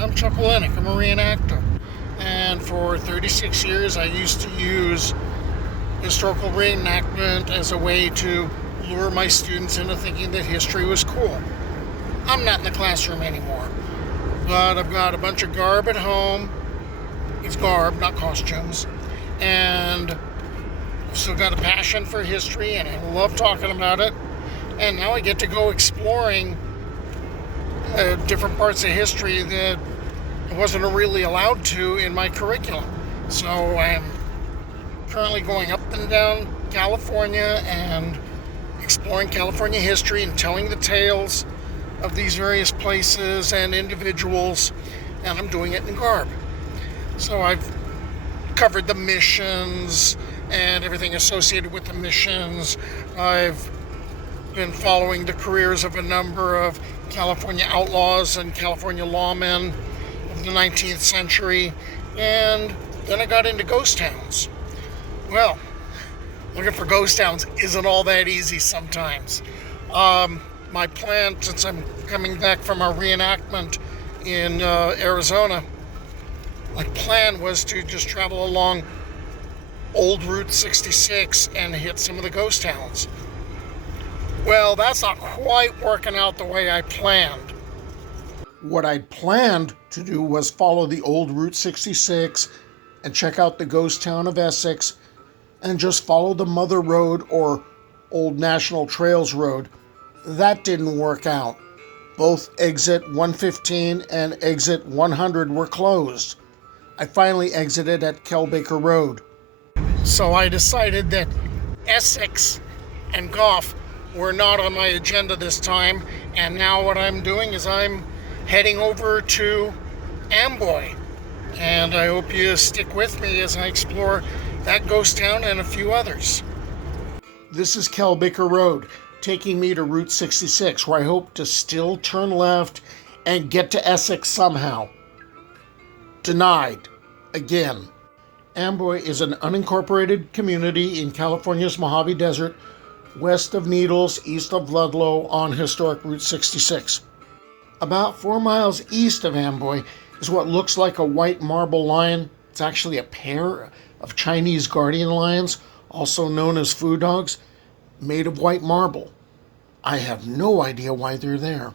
I'm Chuck Olenek. I'm a reenactor. And for 36 years, I used to use historical reenactment as a way to lure my students into thinking that history was cool. I'm not in the classroom anymore, but I've got a bunch of garb at home. It's garb, not costumes. And I've still got a passion for history, and I love talking about it. And now I get to go exploring different parts of history that I wasn't really allowed to in my curriculum. So I'm currently going up and down California and exploring California history and telling the tales of these various places and individuals, and I'm doing it in garb. So I've covered the missions and everything associated with the missions. I've been following the careers of a number of California outlaws and California lawmen of the 19th century, and then I got into ghost towns. Well, looking for ghost towns isn't all that easy sometimes. My plan, since I'm coming back from our reenactment in Arizona, my plan was to just travel along old Route 66 and hit some of the ghost towns. Well, that's not quite working out the way I planned. What I planned to do was follow the old Route 66 and check out the ghost town of Essex and just follow the Mother Road or Old National Trails Road. That didn't work out. Both exit 115 and exit 100 were closed. I finally exited at Kelbaker Road. So I decided that Essex and Goff were not on my agenda this time, and now what I'm doing is I'm heading over to Amboy, and I hope you stick with me as I explore that ghost town and a few others. This is Kelbaker Road, taking me to Route 66, where I hope to still turn left and get to Essex somehow. Denied. Again. Amboy is an unincorporated community in California's Mojave Desert, west of Needles, east of Ludlow, on historic Route 66. About 4 miles east of Amboy is what looks like a white marble lion. It's actually a pair of Chinese guardian lions, also known as food dogs, made of white marble. I have no idea why they're there.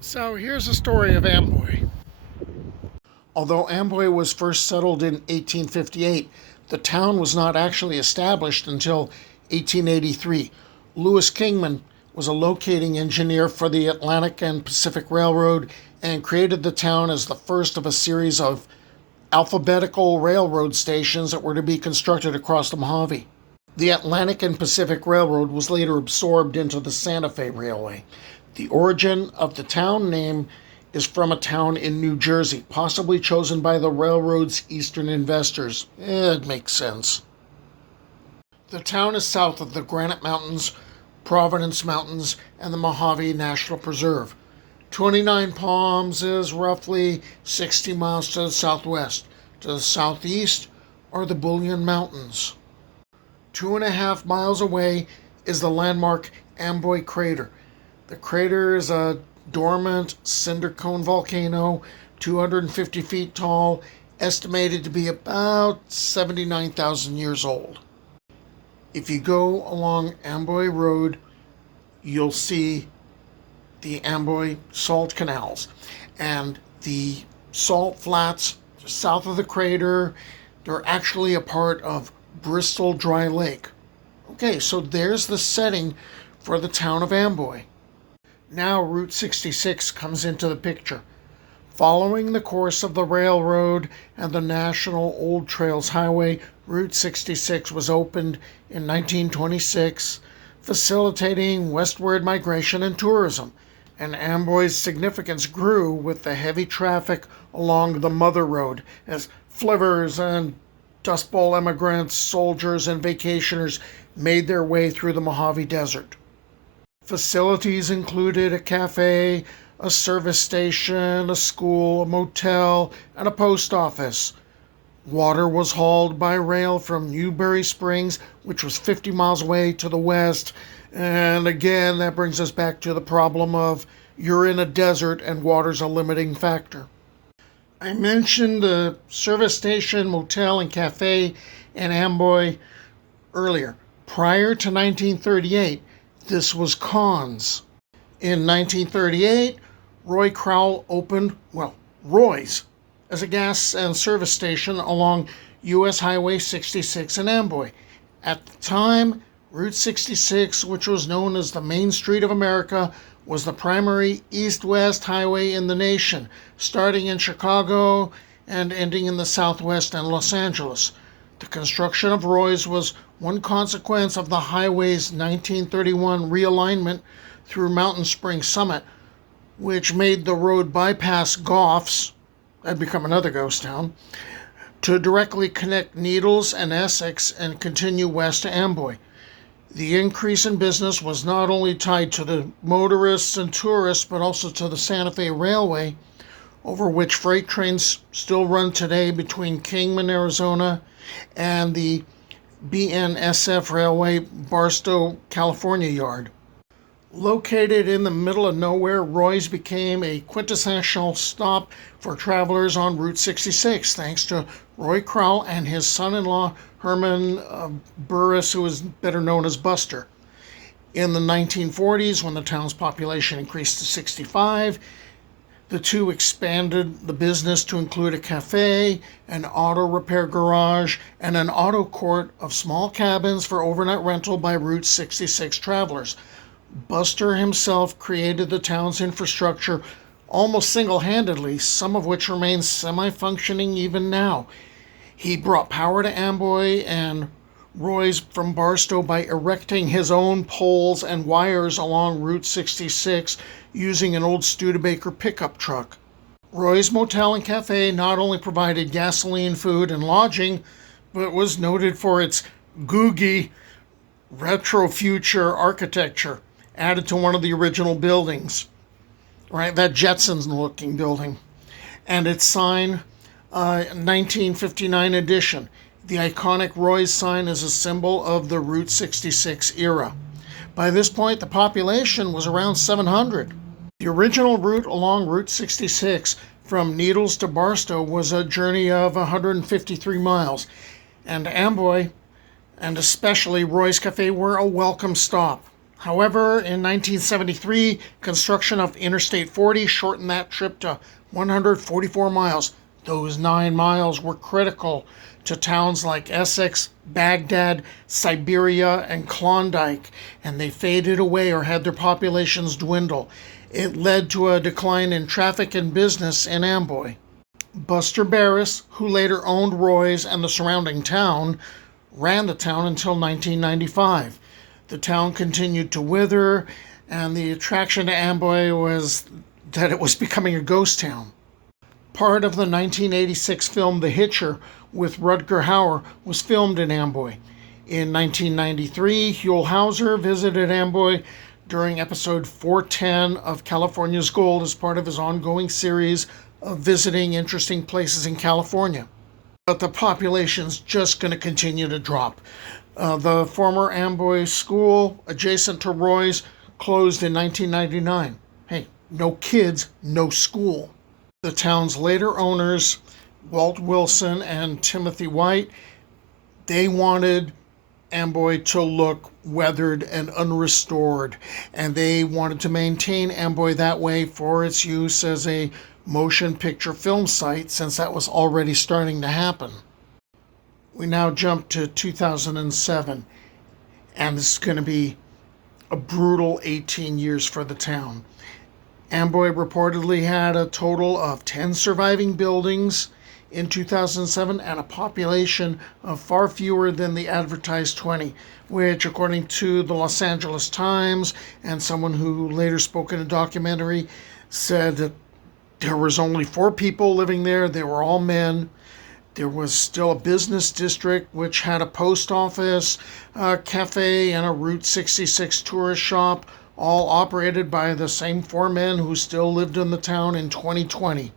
So here's the story of Amboy. Although Amboy was first settled in 1858, the town was not actually established until 1883. Lewis Kingman was a locating engineer for the Atlantic and Pacific Railroad and created the town as the first of a series of alphabetical railroad stations that were to be constructed across the Mojave. The Atlantic and Pacific Railroad was later absorbed into the Santa Fe Railway. The origin of the town name is from a town in New Jersey, possibly chosen by the railroad's eastern investors. It makes sense. The town is south of the Granite Mountains, Providence Mountains, and the Mojave National Preserve. 29 Palms is roughly 60 miles to the southwest. To the southeast are the Bullion Mountains. 2.5 miles away is the landmark Amboy Crater. The crater is a dormant cinder cone volcano, 250 feet tall, estimated to be about 79,000 years old. If you go along Amboy Road, you'll see the Amboy salt canals and the salt flats south of the crater. They're actually a part of Bristol Dry Lake. Okay, so there's the setting for the town of Amboy. Now Route 66 comes into the picture. Following the course of the railroad and the National Old Trails Highway, Route 66 was opened in 1926, facilitating westward migration and tourism, and Amboy's significance grew with the heavy traffic along the Mother Road as flivvers and Dust Bowl immigrants, soldiers, and vacationers made their way through the Mojave Desert. Facilities included a cafe, a service station, a school, a motel, and a post office. Water was hauled by rail from Newberry Springs, which was 50 miles away to the west. And again, that brings us back to the problem of you're in a desert and water's a limiting factor. I mentioned the service station, motel, and cafe in Amboy earlier. Prior to 1938, this was Conn's. In 1938, Roy Crowell opened, Roy's, as a gas and service station along U.S. Highway 66 in Amboy. At the time, Route 66, which was known as the Main Street of America, was the primary east-west highway in the nation, starting in Chicago and ending in the Southwest and Los Angeles. The construction of Roy's was one consequence of the highway's 1931 realignment through Mountain Spring Summit, which made the road bypass Goffs, had become another ghost town, to directly connect Needles and Essex and continue west to Amboy. The increase in business was not only tied to the motorists and tourists, but also to the Santa Fe Railway, over which freight trains still run today between Kingman, Arizona, and the BNSF Railway Barstow, California yard. Located in the middle of nowhere, Roy's became a quintessential stop for travelers on Route 66, thanks to Roy Crowell and his son-in-law, Herman Burris, who was better known as Buster. In the 1940s, when the town's population increased to 65, the two expanded the business to include a cafe, an auto repair garage, and an auto court of small cabins for overnight rental by Route 66 travelers. Buster himself created the town's infrastructure almost single-handedly, some of which remains semi-functioning even now. He brought power to Amboy and Roy's from Barstow by erecting his own poles and wires along Route 66 using an old Studebaker pickup truck. Roy's Motel and Cafe not only provided gasoline, food, and lodging, but was noted for its googie retro-future architecture added to one of the original buildings, right? That Jetsons-looking building. And its sign, 1959 edition. The iconic Roy's sign is a symbol of the Route 66 era. By this point, the population was around 700. The original route along Route 66 from Needles to Barstow was a journey of 153 miles, and Amboy, and especially Roy's Cafe, were a welcome stop. However, in 1973, construction of Interstate 40 shortened that trip to 144 miles. Those 9 miles were critical to towns like Essex, Baghdad, Siberia, and Klondike, and they faded away or had their populations dwindle. It led to a decline in traffic and business in Amboy. Buster Barris, who later owned Roy's and the surrounding town, ran the town until 1995. The town continued to wither, and the attraction to Amboy was that it was becoming a ghost town. Part of the 1986 film The Hitcher with Rutger Hauer was filmed in Amboy. In 1993, Huell Hauser visited Amboy during episode 410 of California's Gold as part of his ongoing series of visiting interesting places in California. But the population's just going to continue to drop. The former Amboy school, adjacent to Roy's, closed in 1999. Hey, no kids, no school. The town's later owners, Walt Wilson and Timothy White, they wanted Amboy to look weathered and unrestored, and they wanted to maintain Amboy that way for its use as a motion picture film site, since that was already starting to happen. We now jump to 2007, and this is going to be a brutal 18 years for the town. Amboy reportedly had a total of 10 surviving buildings in 2007 and a population of far fewer than the advertised 20, which, according to the Los Angeles Times and someone who later spoke in a documentary, said that there was only 4 people living there. They were all men. There was still a business district which had a post office, a cafe, and a Route 66 tourist shop, all operated by the same 4 men who still lived in the town in 2020.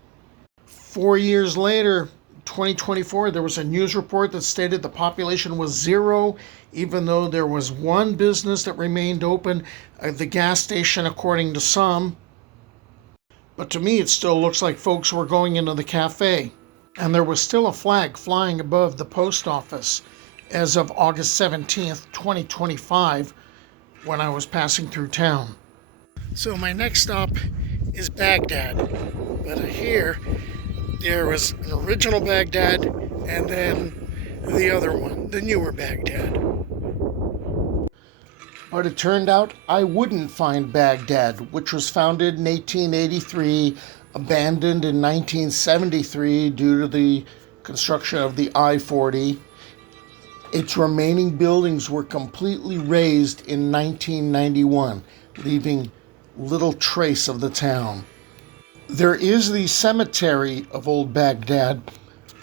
4 years later, 2024, there was a news report that stated the population was 0, even though there was 1 business that remained open, the gas station, according to some. But to me, it still looks like folks were going into the cafe. And there was still a flag flying above the post office as of August 17th, 2025, when I was passing through town. So my next stop is Baghdad. But here, there was an original Baghdad and then the other one, the newer Baghdad. But it turned out I wouldn't find Baghdad, which was founded in 1883, abandoned in 1973 due to the construction of the I-40. Its remaining buildings were completely razed in 1991, leaving little trace of the town. There is the cemetery of Old Baghdad,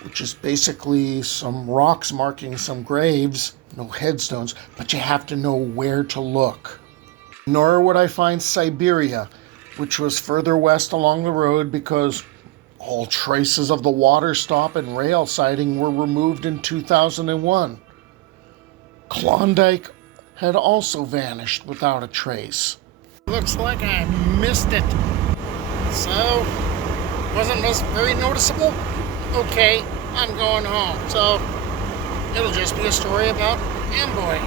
which is basically some rocks marking some graves, no headstones, but you have to know where to look. Nor would I find Siberia, which was further west along the road because all traces of the water stop and rail siding were removed in 2001. Klondike had also vanished without a trace. Looks like I missed it. So, wasn't very noticeable? Okay, I'm going home. So, it'll just be a story about Amboy.